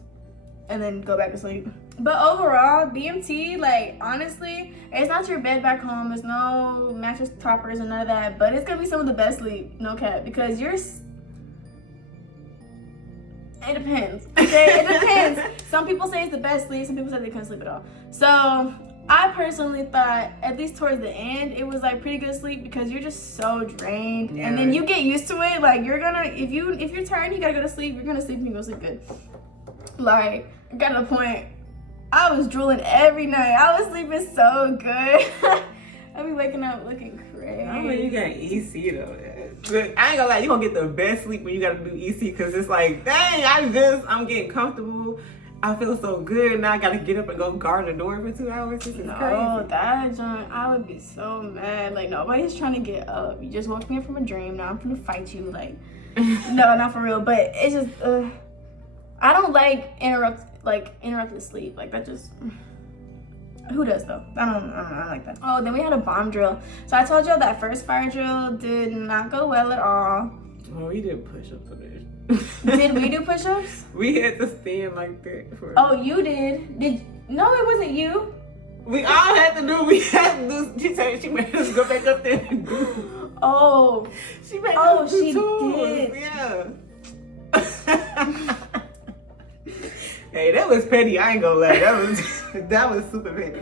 and then go back to sleep. But overall, BMT, like, honestly, it's not your bed back home. There's no mattress toppers and none of that. But it's going to be some of the best sleep, no cap. Because It depends. Okay, it depends. Some people say it's the best sleep. Some people say they couldn't sleep at all. So I personally thought, at least towards the end, it was like pretty good sleep because you're just so drained, and then you get used to it. Like you're gonna, if you're tired, and you gotta go to sleep. You're gonna sleep and you go sleep good. Like I got to the point, I was drooling every night. I was sleeping so good. I be waking up looking crazy. I mean, you got EC though. But I ain't gonna lie, you gonna get the best sleep when you gotta do EC because it's like, dang, I'm getting comfortable. I feel so good. Now I gotta get up and go guard the door for 2 hours. This is crazy. That junk, I would be so mad. Like nobody's trying to get up. You just woke me up from a dream. Now I'm gonna fight you. Like, no, not for real. But it's just, I don't like interrupted sleep. Like that just. Who does though? I don't like that. Oh, then we had a bomb drill. So I told y'all that first fire drill did not go well at all. Oh, we did push-ups for this. Did we do push-ups? We had to stand like that. Oh, you did? No, it wasn't you. We all had to do. We had to do. She made us go back up there and do. Oh. She made us do tools. Did. Yeah. Hey, that was petty. I ain't gonna lie. That was super petty.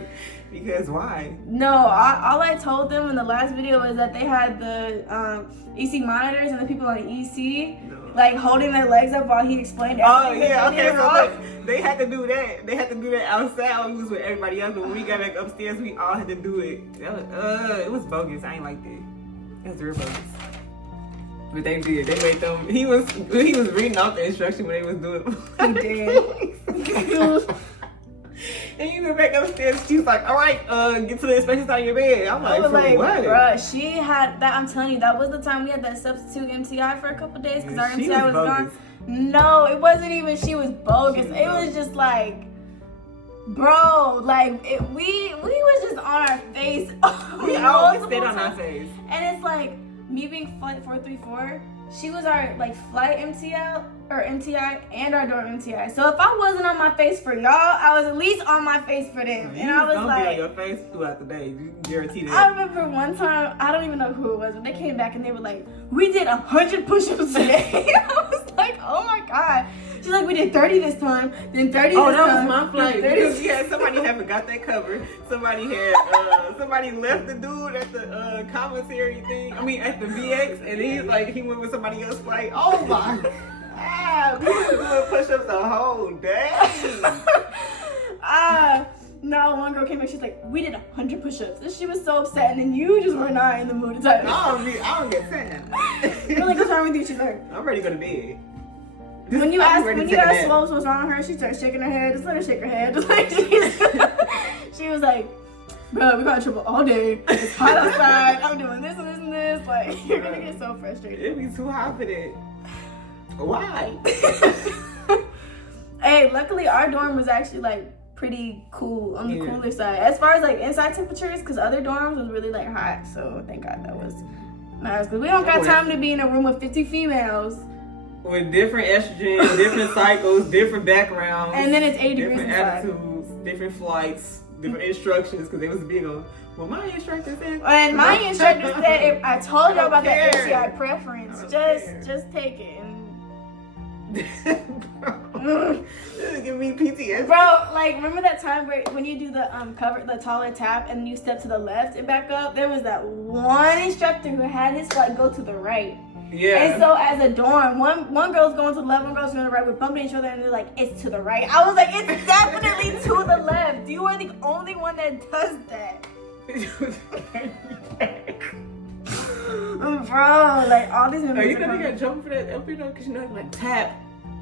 Because why? No, all I told them in the last video was that they had the EC monitors and the people on the EC like holding their legs up while he explained everything. Oh yeah, okay. So like, they had to do that. They had to do that outside when we was with everybody else. But when we got back upstairs, we all had to do it. It was bogus. I ain't like that. It was real bogus. But they did. They made them. He was reading off the instruction when they was doing it. He did. And you went back upstairs. She was like, "All right, get to the inspection side of your bed." I'm like, what? Bruh, she had that. I'm telling you, that was the time we had that substitute MTI for a couple days because our MTI was gone. No, it wasn't even. She was bogus. It was just like, bro, like we was just on our face. We always stayed on our face. And it's like me being flight 434. She was our like flight MTI and our dorm MTI. So if I wasn't on my face for y'all, I was at least on my face for them. And I was don't like, be on your face throughout the day. You can guarantee that. I remember one time, I don't even know who it was, but they came back and they were like, "We did 100 push-ups today." I was like, "Oh my god." She's like, "We did 30 this time, then 30 this time." Oh, that was my flight. Because somebody had forgot that cover. Somebody had somebody left the dude at the commissary thing. I mean, at the VX, and he's like, he went with somebody else's flight. Oh my god, we were doing push-ups the whole day. No, one girl came back. She's like, "We did 100 push-ups," and she was so upset. And then you just were not in the mood to touch. I don't get sad. You're like, "What's wrong with you?" She's like, "I'm ready to go to bed." When you asked Slopes what's wrong with her, she started shaking her head. Just let her shake her head. Just like she was like, "Bro, we got in trouble all day. It's hot outside. I'm doing this and this and this." Like, you're gonna get so frustrated. It'd be too hot for that. Why? Hey, luckily our dorm was actually like pretty cool on the cooler side as far as like inside temperatures, because other dorms was really like hot. So thank God that was nice, because we don't got time to be in a room with 50 females. With different estrogen, different cycles, different backgrounds. And then it's 80 degrees different inside. attitudes, different flights, different instructions, because they was big on, well, my instructor said. And my instructor said, if I told you about the MCI preference, just take it. This is giving me PTSD. Bro, like, remember that time where when you do the the taller tap and you step to the left and back up? There was that one instructor who had his flight go to the right. Yeah. And so as a dorm, one girl's going to the left, one girl's going to the right. We're bumping each other and they're like, "It's to the right." I was like, "It's definitely to the left. You are the only one that does that." Bro, like all these members. Are you gonna get jumped for that? Because you know, like tap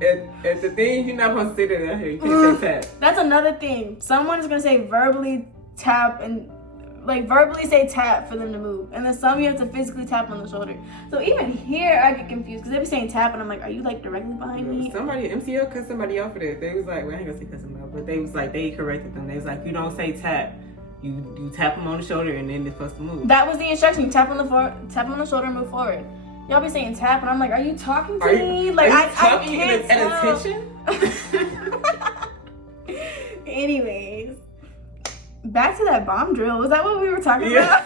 at the thing. You're not supposed to say that out here. You can't say tap. That's another thing. Someone is gonna say verbally tap and like verbally say tap for them to move, and then some you have to physically tap on the shoulder. So even here I get confused because they be saying tap and I'm like, "Are you like directly behind me?" Somebody MCL cut somebody off for that. They was like, well, I ain't gonna say cut somebody off, but they was like, they corrected them. They was like, you don't say tap. You tap them on the shoulder and then they're supposed to move. That was the instruction. You tap on the shoulder and move forward. Y'all be saying tap, and I'm like, "Are you talking to me?" Like I can't at attention. Anyways, back to that bomb drill. Was that what we were talking about?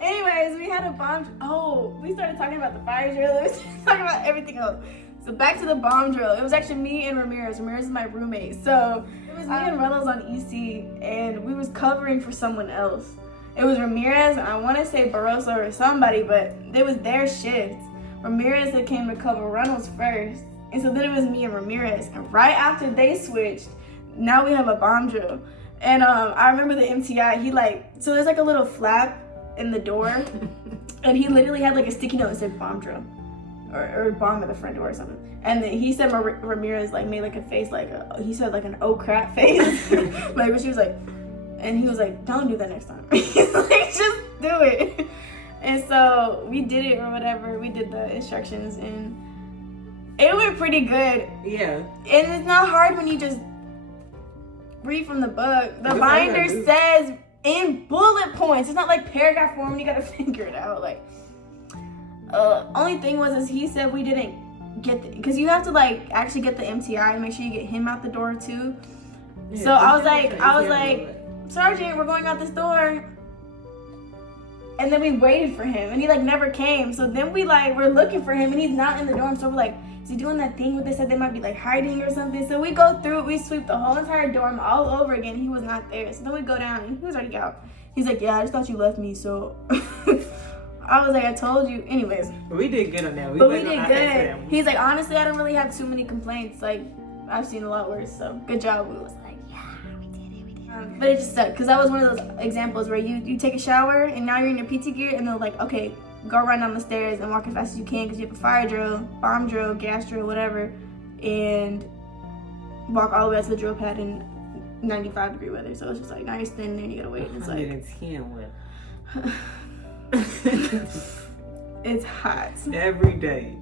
Anyways, we had a bomb. Oh, we started talking about the fire drill. We started talking about everything else. So back to the bomb drill. It was actually me and Ramirez. Ramirez is my roommate. So it was me and Reynolds on EC, and we was covering for someone else. It was Ramirez, and I want to say Barroso or somebody, but it was their shift. Ramirez that came to cover Reynolds first, and so then it was me and Ramirez. And right after they switched, now we have a bomb drill. And I remember the MTI, he like, so there's like a little flap in the door, and he literally had like a sticky note that said bomb drill, or bomb at the front door or something. And then he said Ramirez like made like a face, like he said like an oh crap face, like when she was like, and he was like, don't do that next time. He's like, just do it. And so we did it or whatever. We did the instructions and it went pretty good. Yeah. And it's not hard when you just read from the book. The binder says in bullet points. It's not like paragraph form and you gotta figure it out. Like, only thing was is he said we didn't get because you have to like actually get the MTI and make sure you get him out the door too. Yeah, so I was like, Sergeant, we're going out this door. And then we waited for him and he like never came. So then we're looking for him and he's not in the dorm. So we're like, is he doing that thing where they said they might be like hiding or something? So we go through it, we sweep the whole entire dorm all over again. He was not there. So then we go down and he was already out. He's like, yeah, I just thought you left me. So I was like, I told you. Anyways. But we did good on that. We did good. He's like, honestly, I don't really have too many complaints. Like, I've seen a lot worse. So good job. We was like, but it just sucked because that was one of those examples where you take a shower and now you're in your PT gear and they're like, okay, go run down the stairs and walk as fast as you can because you have a fire drill, bomb drill, gas drill, whatever, and walk all the way out to the drill pad in 95-degree weather. So it's just like now you're standing there and you gotta wait. And it's like 110 it's hot every day.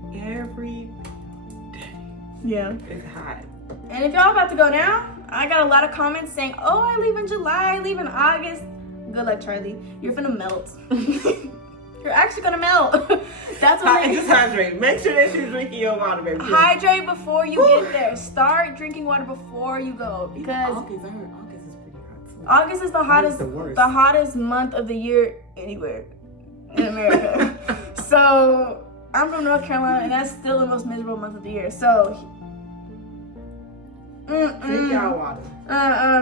Yeah, it's hot. And if y'all about to go now, I got a lot of comments saying, oh, I leave in July, I leave in August. Good luck, Charlie. You're finna melt. You're actually gonna melt. That's what just hydrate. Make sure that you're drinking your water, baby. Hydrate before you get there. Start drinking water before you go. Because August, I heard August is pretty hot too. August is the hottest month of the year anywhere in America. So I'm from North Carolina and that's still the most miserable month of the year. So drink y'all water.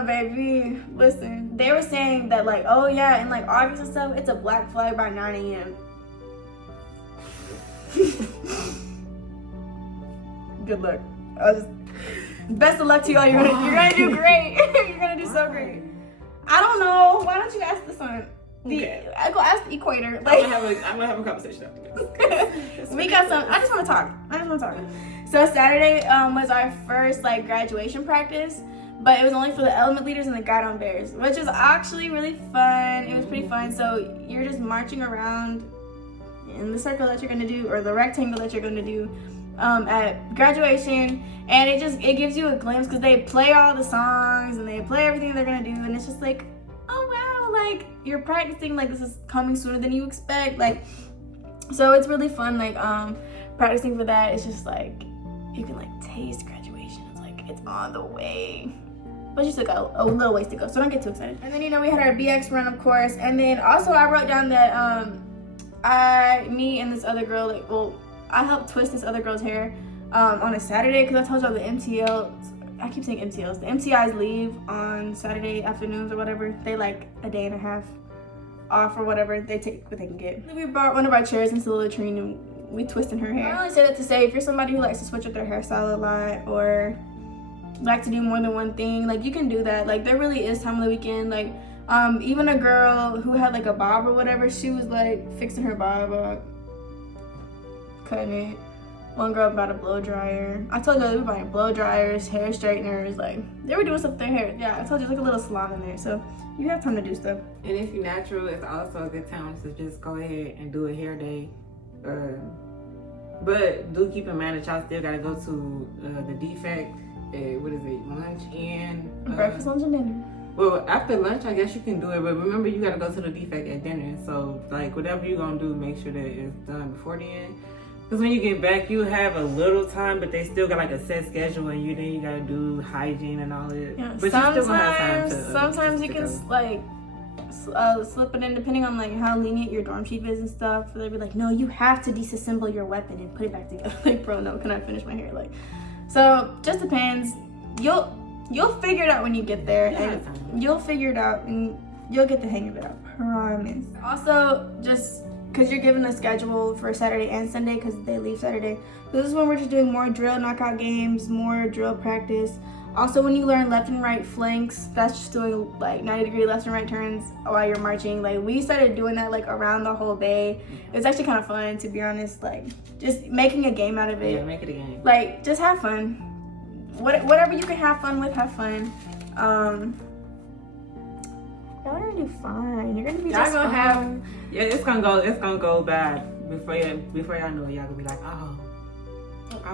Baby. Listen, they were saying that like, oh yeah, in like August and stuff, it's a black flag by 9 a.m. Good luck. Best of luck to y'all. You're gonna do great. You're gonna do so great. I don't know. Why don't you ask the sun? I go ask the equator. Like, I'm gonna have a conversation after this. We got some. I just want to talk. So Saturday was our first like graduation practice, but it was only for the element leaders and the guidon bears, which was actually really fun. It was pretty fun. So you're just marching around in the circle that you're gonna do, or the rectangle that you're gonna do at graduation, and it gives you a glimpse because they play all the songs and they play everything they're gonna do, and it's just like, oh wow, like you're practicing, like this is coming sooner than you expect, like, so it's really fun, like practicing for that. It's just like you can like taste graduation. It's like it's on the way, but you still got a little ways to go, so don't get too excited. And then we had our BX run, of course, and then also I wrote down that me and this other girl, like, well, I helped twist this other girl's hair on a Saturday because I told y'all the I keep saying MTLs. The MTIs leave on Saturday afternoons or whatever. They like a day and a half off or whatever. They take what they can get. We brought one of our chairs into the latrine and we twisted her hair. I only say that to say if you're somebody who likes to switch up their hairstyle a lot or like to do more than one thing, like you can do that. Like there really is time on the weekend. Like even a girl who had like a bob or whatever, she was like fixing her bob up, cutting it. One girl bought a blow dryer. I told you they were buying blow dryers, hair straighteners, like they were doing stuff with their hair. Yeah, I told you it's like a little salon in there, so you have time to do stuff. And if you're natural, it's also a good time to just go ahead and do a hair day. But do keep in mind that y'all still gotta go to the defect. What is it? Lunch and breakfast, lunch, and dinner. Well, after lunch, I guess you can do it, but remember you gotta go to the defect at dinner. So like whatever you're gonna do, make sure that it's done before the end. Because when you get back, you have a little time, but they still got like a set schedule, and you gotta do hygiene and all that. Yeah, but you still gonna have time to. Sometimes you can like slip it in depending on like how lenient your dorm chief is and stuff. They'll be like, no, you have to disassemble your weapon and put it back together. Like, bro, no, can I finish my hair? Like, so just depends. You'll figure it out when you get there, and you'll figure it out and you'll get the hang of it. I promise. Also, just because you're given a schedule for Saturday and Sunday because they leave Saturday. This is when we're just doing more drill knockout games, more drill practice. Also, when you learn left and right flanks, that's just doing like 90-degree left and right turns while you're marching. Like, we started doing that like around the whole bay. It's actually kind of fun, to be honest. Like, just making a game out of it. Yeah, make it a game. Like, just have fun. Whatever you can have fun with, have fun. Y'all are gonna do fine. You're gonna be just gonna fine. Yeah, it's gonna go bad before y'all know it. Y'all gonna be like, oh, I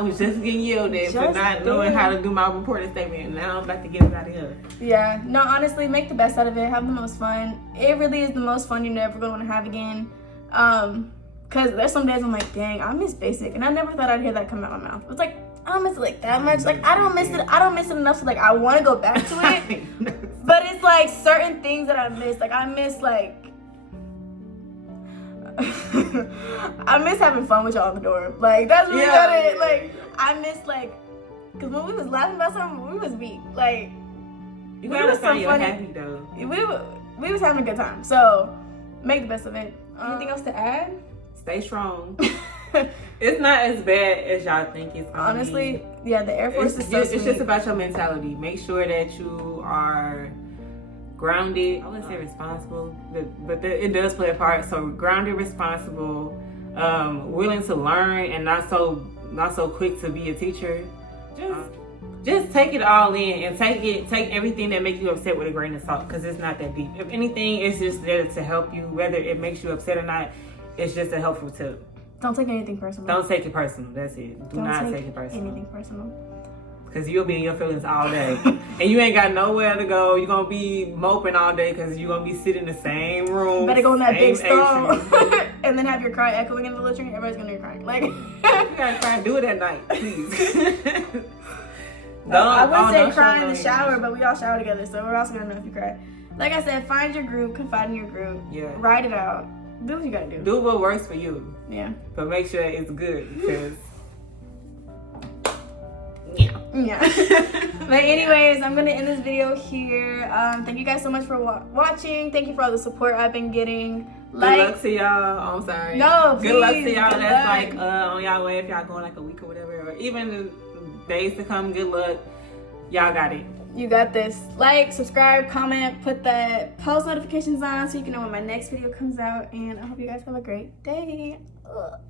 was just getting yelled at for not knowing how to do my reporting statement, and now I'm about to get it out of here. Yeah, no, honestly, make the best out of it. Have the most fun. It really is the most fun you're never gonna want to have again. Cause there's some days I'm like, dang, I miss basic, and I never thought I'd hear that come out of my mouth. It's like, I don't miss it like that much. Like, I don't miss it enough so like I want to go back to it. But it's like certain things that I miss. Like, I miss like I miss having fun with y'all in the dorm. Like, that's really about it. Like, I miss like, cause when we was laughing about something, we was weak. Like, you gotta find you're happy though. We was having a good time. So make the best of it. Anything else to add? Stay strong. It's not as bad as y'all think it's gonna honestly be. Yeah, the Air Force is so sweet. It's just about your mentality. Make sure that you are grounded. I wouldn't say responsible, but it does play a part. So grounded, responsible, willing to learn, and not so quick to be a teacher. Just take it all in and take everything that makes you upset with a grain of salt, because it's not that deep. If anything, it's just there to help you. Whether it makes you upset or not, it's just a helpful tip. Don't take anything personal. Don't take it personal. That's it. Do not take it personal. Anything personal. Because you'll be in your feelings all day. And you ain't got nowhere to go. You're going to be moping all day because you're going to be sitting in the same room. Better go in that big stall. And then have your cry echoing in the latrine. Everybody's going to hear crying. Like, you got to cry. Do it at night, please. I wouldn't say cry in the shower, but we all shower together. So we're also going to know if you cry. Like I said, find your group. Confide in your group. Yeah. Write it out. Do what you gotta do. Do what works for you. Yeah. But make sure it's good, because yeah. But anyways, I'm gonna end this video here. Thank you guys so much for watching. Thank you for all the support I've been getting. Good luck to y'all. Oh, I'm sorry. No, good luck to y'all. That's like on y'all way, if y'all going like a week or whatever, or even the days to come. Good luck. Y'all got it. You got this. Like, subscribe, comment, put the post notifications on so you can know when my next video comes out. And I hope you guys have a great day. Ugh.